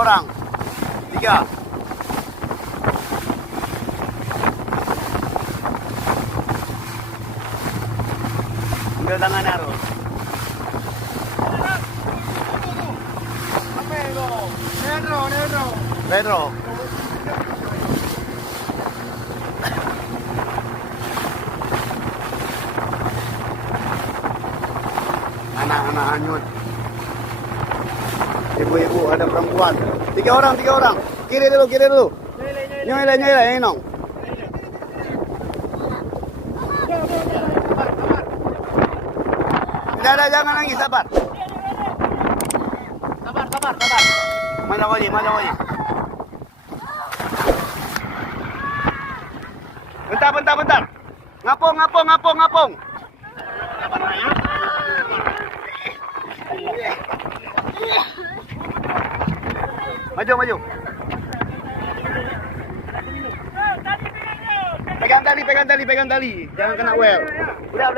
orang? 3. Ambil tangan harus. Pedro. Anak-anak hanyut. Ibu-ibu, ada perempuan. 3 orang. Kiri dulu. Nyelai, Nong. Tidak ada, jangan nangis, sabar. Sabar. Mana kau ni? Bentar. Ngapung. Maju. Pegang tali. Jangan kena well. Udah.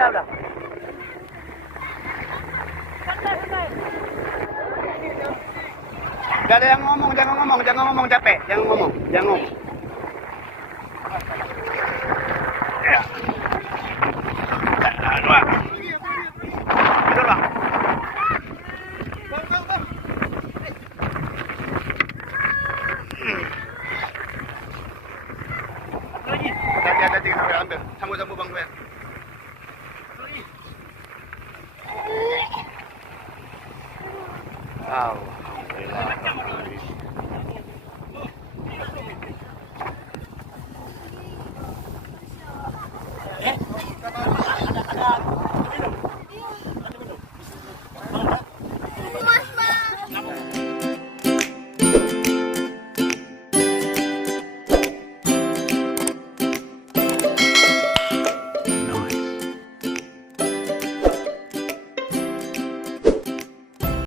Gak ada yang ngomong, jangan ngomong capek. Jangan ngomong. Ya. Dua. Betul, Bang. Hati-hati kena ambil. Sambung Bang Wen. Alhamdulillah.